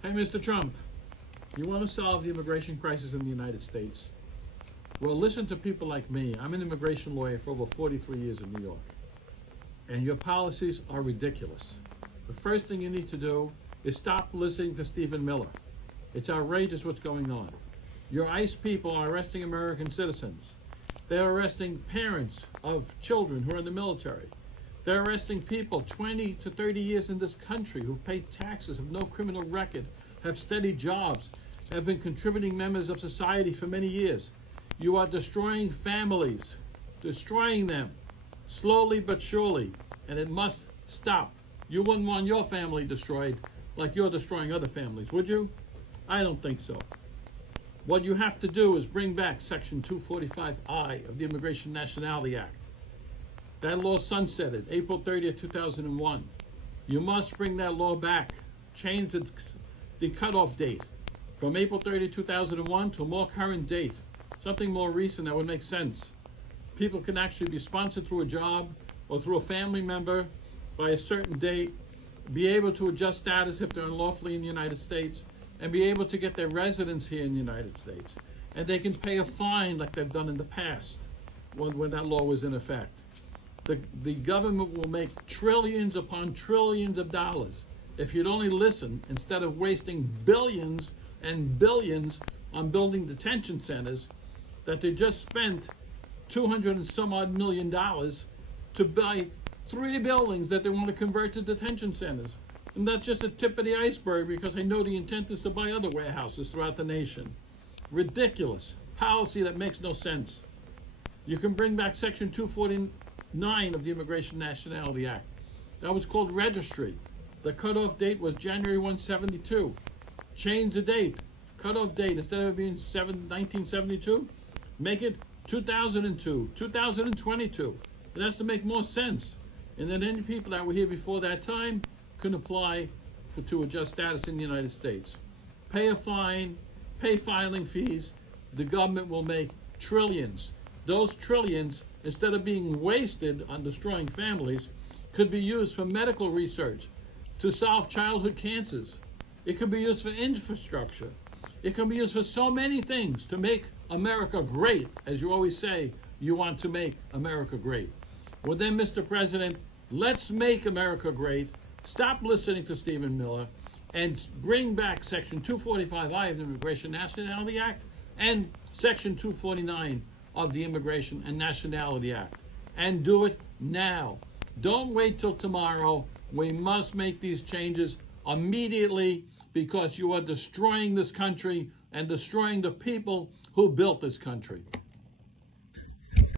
Hey, Mr. Trump, you want to solve the immigration crisis in the United States? Well, listen to people like me. I'm an immigration lawyer for over 43 years in New York. And your policies are ridiculous. The first thing you need to do is stop listening to Stephen Miller. It's outrageous what's going on. Your ICE people are arresting American citizens. They're arresting parents of children who are in the military. They're arresting people 20 to 30 years in this country who pay taxes, have no criminal record, have steady jobs, have been contributing members of society for many years. You are destroying families, destroying them, slowly but surely, and it must stop. You wouldn't want your family destroyed like you're destroying other families, would you? I don't think so. What you have to do is bring back Section 245I of the Immigration Nationality Act. That law sunsetted April 30th, 2001. You must bring that law back. Change the cutoff date from April 30, 2001 to a more current date. Something more recent that would make sense. People can actually be sponsored through a job or through a family member by a certain date, be able to adjust status if they're unlawfully in the United States, and be able to get their residence here in the United States. And they can pay a fine like they've done in the past when that law was in effect. The government will make trillions upon trillions of dollars if you'd only listen instead of wasting billions and billions on building detention centers that they just spent $200 and some odd million to buy 3 buildings that they want to convert to detention centers. And that's just the tip of the iceberg, because I know the intent is to buy other warehouses throughout the nation. Ridiculous policy that makes no sense. You can bring back Section 249 of the Immigration Nationality Act. That was called registry. The cutoff date was January 172. Change the date. Cutoff date, instead of it being 1972, make it 2002, 2022. It has to make more sense. And then any people that were here before that time can apply to adjust status in the United States. Pay a fine, pay filing fees. The government will make trillions. Those trillions, instead of being wasted on destroying families, could be used for medical research to solve childhood cancers. It could be used for infrastructure. It can be used for so many things to make America great. As you always say, you want to make America great. Well then, Mr. President, let's make America great. Stop listening to Stephen Miller and bring back Section 245I of the Immigration Nationality Act and Section 249 of the Immigration and Nationality Act. And do it now. Don't wait till tomorrow. We must make these changes immediately, because you are destroying this country and destroying the people who built this country.